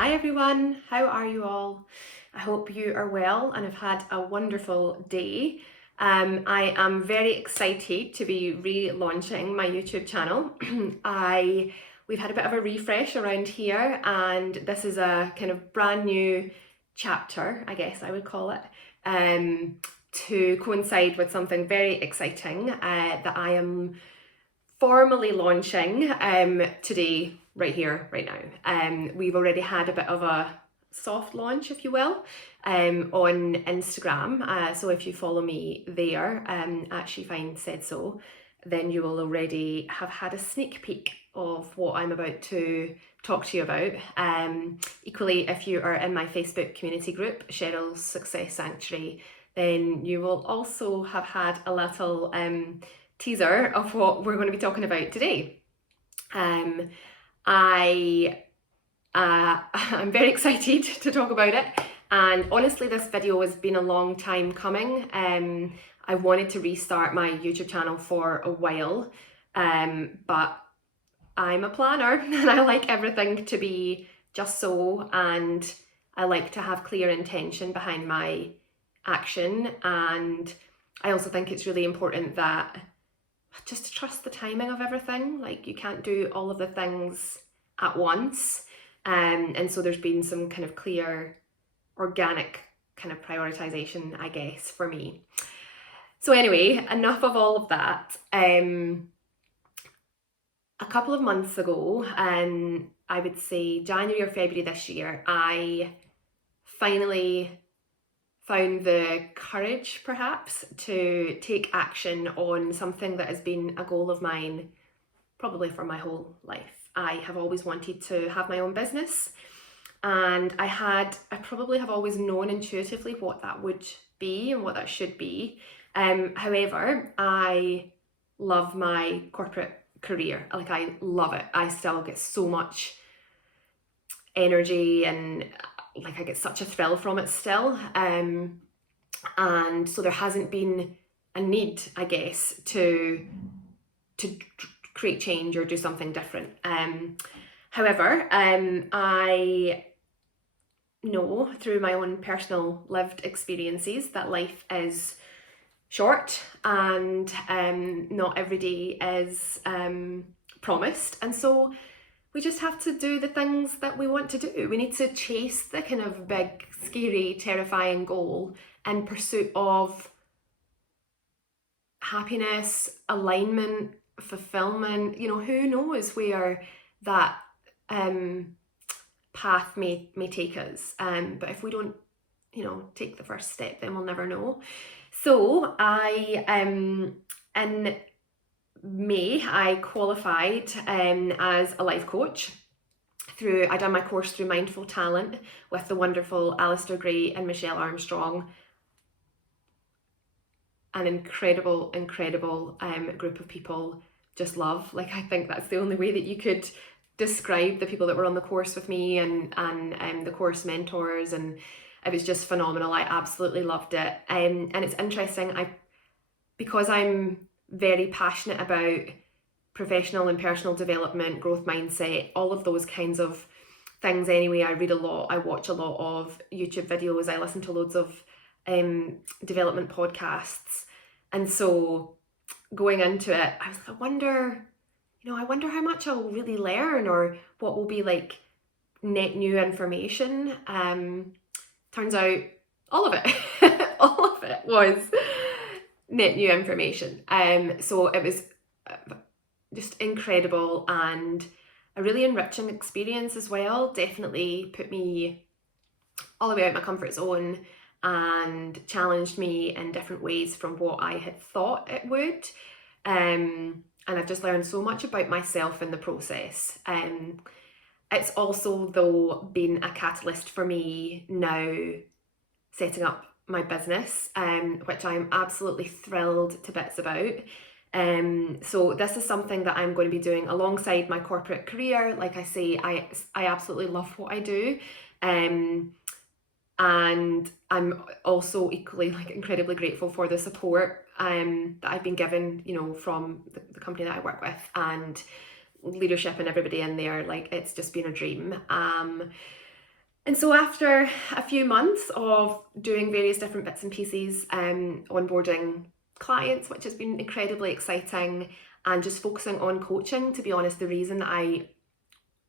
Hi everyone, how are you all? I hope you are well and have had a wonderful day. I am very excited to be relaunching my YouTube channel. We've had a bit of a refresh around here, and this is a kind of brand new chapter, I guess I would call it, to coincide with something very exciting that I am formally launching today, right here, right now. We've already had a bit of a soft launch, if you will, on Instagram. So if you follow me there, at She Fine Said So, then you will already have had a sneak peek of what I'm about to talk to you about. Equally, if you are in my Facebook community group, Cheryl's Success Sanctuary, then you will also have had a little teaser of what we're going to be talking about today. I'm very excited to talk about it, and honestly this video has been a long time coming. I wanted to restart my YouTube channel for a while, but I'm a planner and I like everything to be just so, and I like to have clear intention behind my action, and I also think it's really important that just to trust the timing of everything. Like, you can't do all of the things at once. And so there's been some kind of clear, organic kind of prioritization, I guess, for me. So anyway, enough of all of that. A couple of months ago, I would say January or February this year, I finally found the courage, perhaps, to take action on something that has been a goal of mine probably for my whole life. I have always wanted to have my own business, and I probably have always known intuitively what that would be and what that should be. However, I love my corporate career. Like, I love it. I still get so much energy, and like, I get such a thrill from it still. And so there hasn't been a need, I guess, to create change or do something different. However, I know through my own personal lived experiences that life is short, and not every day is promised. And so we just have to do the things that we want to do. We need to chase the kind of big, scary, terrifying goal in pursuit of happiness, alignment, fulfillment. Who knows where that path may take us. But if we don't, take the first step, then we'll never know. So in May, I qualified as a life coach. I done my course through Mindful Talent with the wonderful Alistair Gray and Michelle Armstrong. An incredible group of people. Just love. Like, I think that's the only way that you could describe the people that were on the course with me, and the course mentors, and it was just phenomenal. I absolutely loved it. And it's interesting, because I'm very passionate about professional and personal development, growth mindset, all of those kinds of things anyway. I read a lot, I watch a lot of YouTube videos, I listen to loads of development podcasts. And so going into it, I was like, I wonder how much I'll really learn, or what will be like net new information. Turns out all of it, all of it was net new information. So it was just incredible, and a really enriching experience as well. Definitely put me all the way out my comfort zone and challenged me in different ways from what I had thought it would. And I've just learned so much about myself in the process. It's also, though, been a catalyst for me now setting up my business, which I'm absolutely thrilled to bits about. So this is something that I'm going to be doing alongside my corporate career. Like I say, I absolutely love what I do. And I'm also equally incredibly grateful for the support that I've been given, from the company that I work with, and leadership and everybody in there. Like, it's just been a dream. And so after a few months of doing various different bits and pieces, onboarding clients, which has been incredibly exciting, and just focusing on coaching, to be honest, the reason that I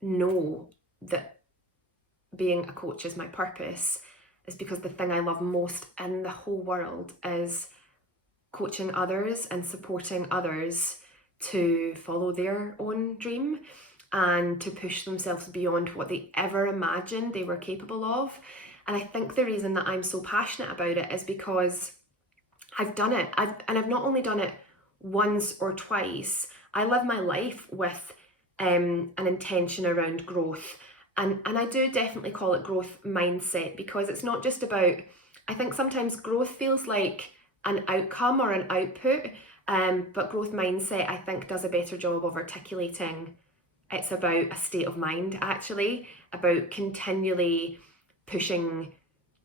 know that being a coach is my purpose is because the thing I love most in the whole world is coaching others and supporting others to follow their own dream and to push themselves beyond what they ever imagined they were capable of. And I think the reason that I'm so passionate about it is because I've done it. I've not only done it once or twice, I live my life with an intention around growth. And I do definitely call it growth mindset, because it's not just about, I think sometimes growth feels like an outcome or an output, but growth mindset, I think, does a better job of articulating it's about a state of mind, actually, about continually pushing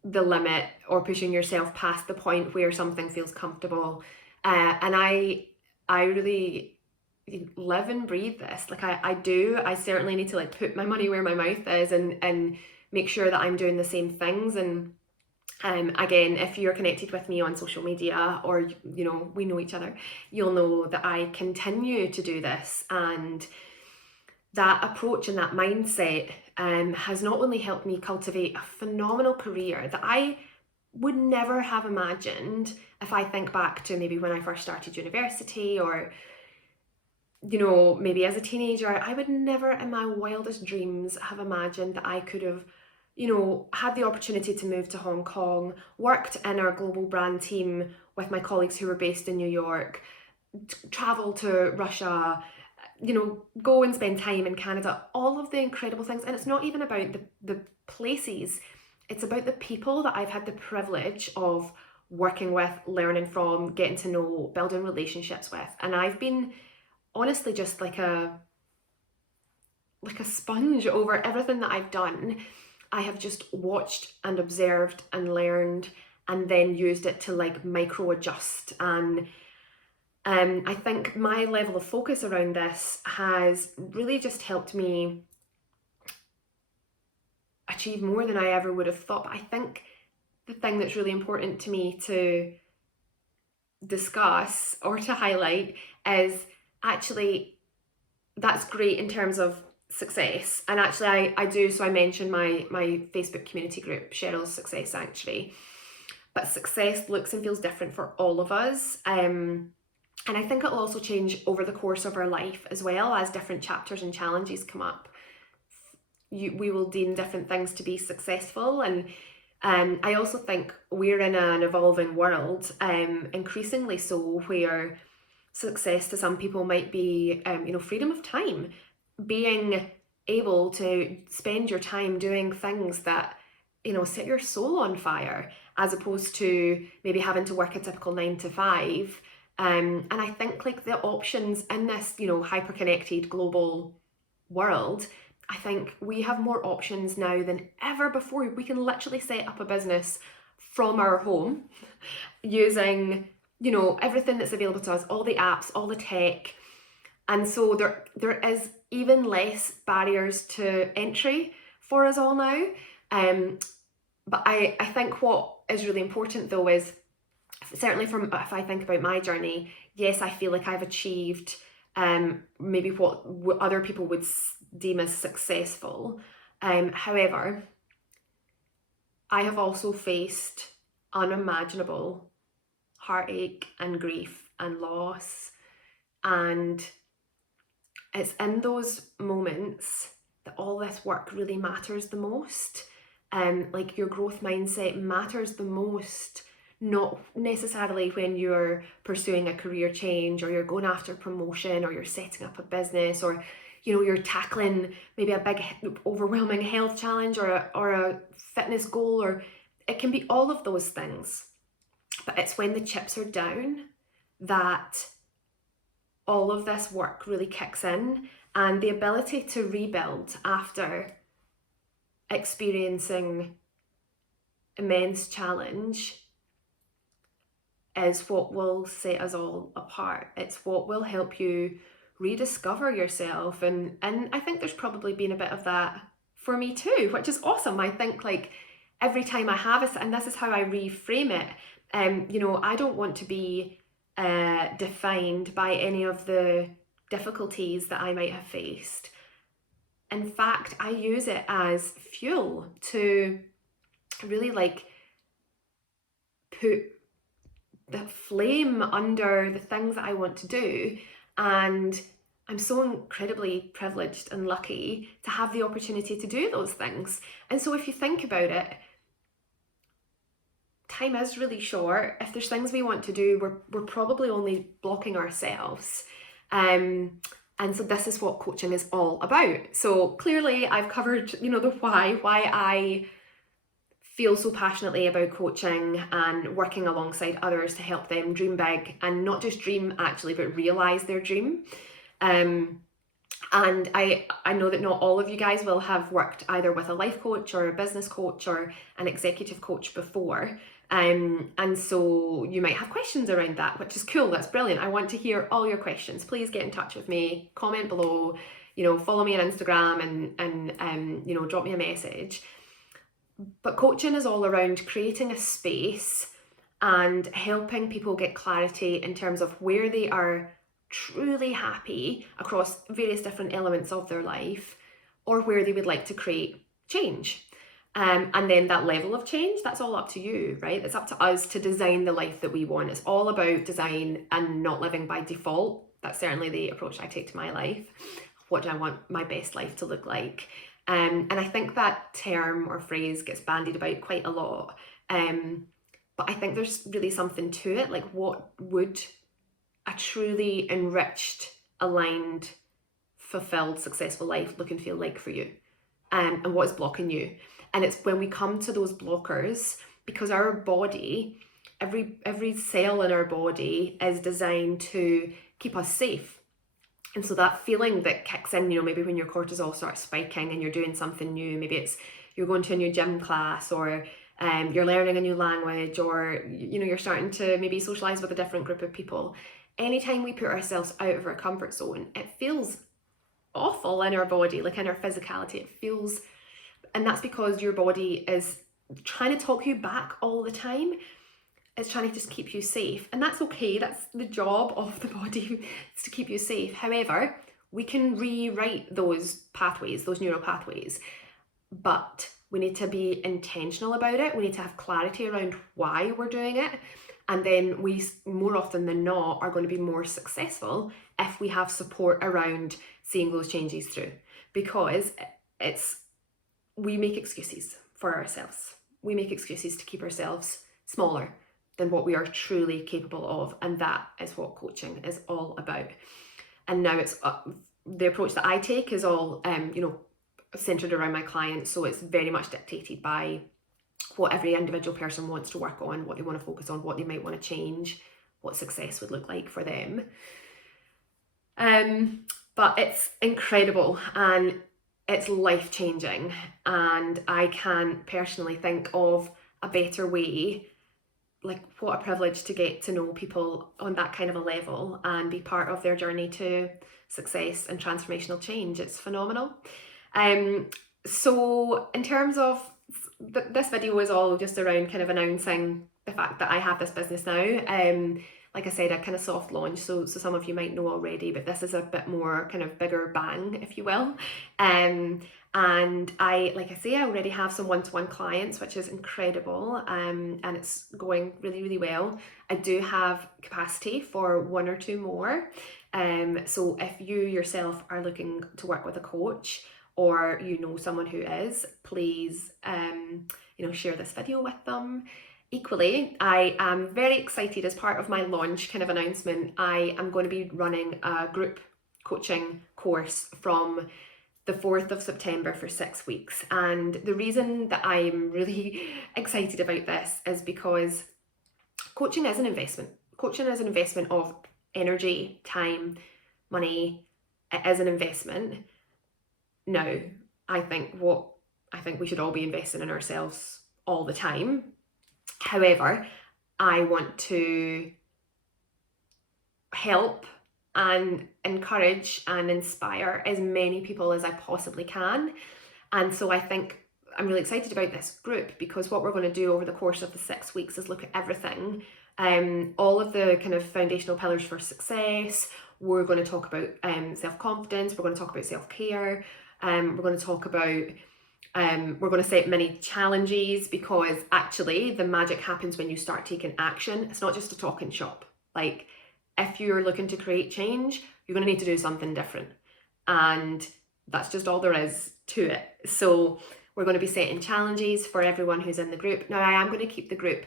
the limit or pushing yourself past the point where something feels comfortable. And I really live and breathe this. Like I do. I certainly need to like put my money where my mouth is and make sure that I'm doing the same things. And again, if you're connected with me on social media, or you know, we know each other, you'll know that I continue to do this. And that approach and that mindset has not only helped me cultivate a phenomenal career that I would never have imagined if I think back to maybe when I first started university, or you know, maybe as a teenager. I would never in my wildest dreams have imagined that I could have, you know, had the opportunity to move to Hong Kong, worked in our global brand team with my colleagues who were based in New York, travel to Russia, you know, go and spend time in Canada, all of the incredible things. And it's not even about the places, it's about the people that I've had the privilege of working with, learning from, getting to know, building relationships with. And I've been honestly just like a sponge over everything that I've done. I have just watched and observed and learned, and then used it to like micro adjust. And I think my level of focus around this has really just helped me achieve more than I ever would have thought. But I think the thing that's really important to me to discuss or to highlight is actually that's great in terms of success. And actually I do, so I mentioned my Facebook community group, Cheryl's Success Sanctuary. But success looks and feels different for all of us. And I think it'll also change over the course of our life as well, as different chapters and challenges come up. We will deem different things to be successful. And I also think we're in an evolving world, increasingly so, where success to some people might be, you know, freedom of time, being able to spend your time doing things that, you know, set your soul on fire, as opposed to maybe having to work a typical 9 to 5. And I think like the options in this, you know, hyper-connected global world, I think we have more options now than ever before. We can literally set up a business from our home using, you know, everything that's available to us, all the apps, all the tech. And so there is even less barriers to entry for us all now. But I think what is really important though is, certainly from, if I think about my journey, yes, I feel like I've achieved maybe what other people would deem as successful. However, I have also faced unimaginable heartache and grief and loss. And it's in those moments that all this work really matters the most. Like your growth mindset matters the most, not necessarily when you're pursuing a career change, or you're going after promotion, or you're setting up a business, or you know, you're tackling maybe a big overwhelming health challenge, or a fitness goal, or it can be all of those things. But it's when the chips are down that all of this work really kicks in, and the ability to rebuild after experiencing immense challenge is what will set us all apart. It's what will help you rediscover yourself. And I think there's probably been a bit of that for me too, which is awesome. I think like every time I have it, and this is how I reframe it, you know, I don't want to be defined by any of the difficulties that I might have faced. In fact, I use it as fuel to really like put the flame under the things that I want to do. And I'm so incredibly privileged and lucky to have the opportunity to do those things. And so if you think about it, time is really short. If there's things we want to do, we're probably only blocking ourselves. And so this is what coaching is all about. So clearly I've covered, you know, the why I feel so passionately about coaching and working alongside others to help them dream big, and not just dream actually, but realize their dream. And I know that not all of you guys will have worked either with a life coach or a business coach or an executive coach before. And so you might have questions around that, which is cool. That's brilliant. I want to hear all your questions. Please get in touch with me, comment below, you know, follow me on Instagram and you know, drop me a message. But coaching is all around creating a space and helping people get clarity in terms of where they are truly happy across various different elements of their life, or where they would like to create change. And then that level of change, that's all up to you, right? It's up to us to design the life that we want. It's all about design and not living by default. That's certainly the approach I take to my life. What do I want my best life to look like? And I think that term or phrase gets bandied about quite a lot. But I think there's really something to it. Like, what would a truly enriched, aligned, fulfilled, successful life look and feel like for you? And what is blocking you? And it's when we come to those blockers, because our body, every cell in our body is designed to keep us safe. And so that feeling that kicks in, you know, maybe when your cortisol starts spiking and you're doing something new, maybe it's you're going to a new gym class, or you're learning a new language, or, you know, you're starting to maybe socialize with a different group of people. Anytime we put ourselves out of our comfort zone, it feels awful in our body, like in our physicality. It feels, and that's because your body is trying to talk you back all the time. It's trying to just keep you safe, and that's okay. That's the job of the body, is to keep you safe. However, we can rewrite those pathways, those neural pathways, but we need to be intentional about it. We need to have clarity around why we're doing it, and then we, more often than not, are going to be more successful if we have support around seeing those changes through, because we make excuses for ourselves. We make excuses to keep ourselves smaller than what we are truly capable of, and that is what coaching is all about. And now it's the approach that I take is all you know, centered around my clients, so it's very much dictated by what every individual person wants to work on, what they want to focus on, what they might want to change, what success would look like for them. But it's incredible and it's life-changing, and I can't personally think of a better way. Like, what a privilege to get to know people on that kind of a level and be part of their journey to success and transformational change. It's phenomenal. So in terms of this video is all just around kind of announcing the fact that I have this business now. Like I said, a kind of soft launch, so some of you might know already, but this is a bit more kind of bigger bang, if you will. And like I say, I already have some one-to-one clients, which is incredible, and it's going really, really well. I do have capacity for one or two more. So if you yourself are looking to work with a coach, or you know someone who is, please you know, share this video with them. Equally, I am very excited, as part of my launch kind of announcement, I am going to be running a group coaching course from the 4th of September for 6 weeks. And the reason that I'm really excited about this is because coaching is an investment. Coaching is an investment of energy, time, money. It is an investment. Now, I think we should all be investing in ourselves all the time. However, I want to help and encourage and inspire as many people as I possibly can. And so I think I'm really excited about this group, because what we're going to do over the course of the 6 weeks is look at everything, all of the kind of foundational pillars for success. We're going to talk about self-confidence, we're going to talk about self-care, we're going to talk about we're going to set many challenges, because actually the magic happens when you start taking action. It's not just a talking shop. Like, if you're looking to create change, you're going to need to do something different, and that's just all there is to it. So we're going to be setting challenges for everyone who's in the group. Now, I am going to keep the group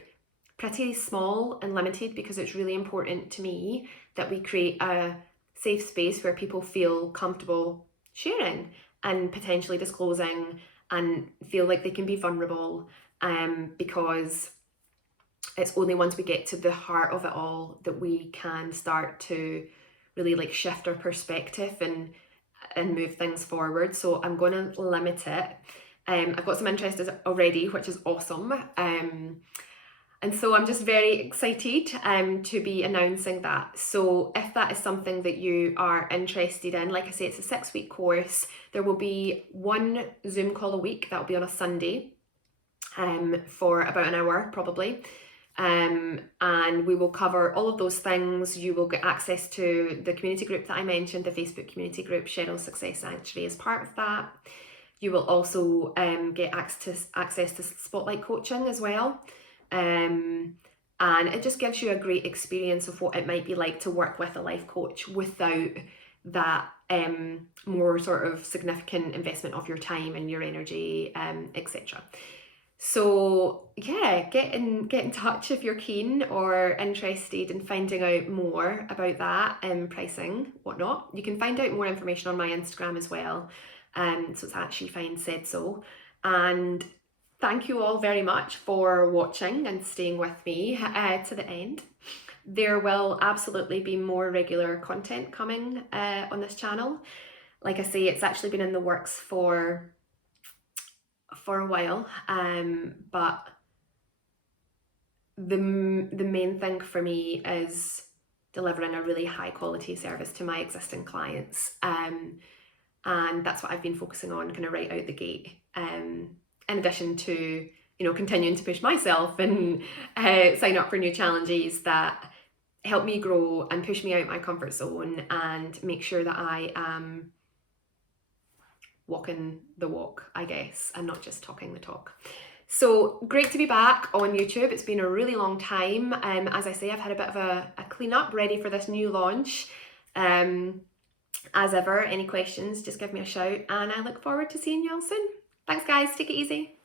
pretty small and limited, because it's really important to me that we create a safe space where people feel comfortable sharing and potentially disclosing and feel like they can be vulnerable, because it's only once we get to the heart of it all that we can start to really like shift our perspective and move things forward. So I'm going to limit it. I've got some interest already, which is awesome. And so I'm just very excited to be announcing that. So if that is something that you are interested in, like I say, it's a 6-week course. There will be one Zoom call a week. That will be on a Sunday for about an hour probably. And we will cover all of those things. You will get access to the community group that I mentioned, the Facebook community group, Cheryl's Success Sanctuary, as part of that. You will also get access to Spotlight coaching as well. And it just gives you a great experience of what it might be like to work with a life coach without that more sort of significant investment of your time and your energy, etc. So yeah, get in touch if you're keen or interested in finding out more about that, pricing, whatnot. You can find out more information on my Instagram as well. So it's at She Finds Said So. And thank you all very much for watching and staying with me to the end. There will absolutely be more regular content coming on this channel. Like I say, it's actually been in the works for a while, but the main thing for me is delivering a really high quality service to my existing clients, and that's what I've been focusing on kind of right out the gate, in addition to continuing to push myself and sign up for new challenges that help me grow and push me out my comfort zone and make sure that I am walking the walk, I guess, and not just talking the talk. So great to be back on YouTube. It's been a really long time. As I say, I've had a bit of a clean up ready for this new launch. As ever, any questions, just give me a shout, and I look forward to seeing you all soon. Thanks guys, take it easy.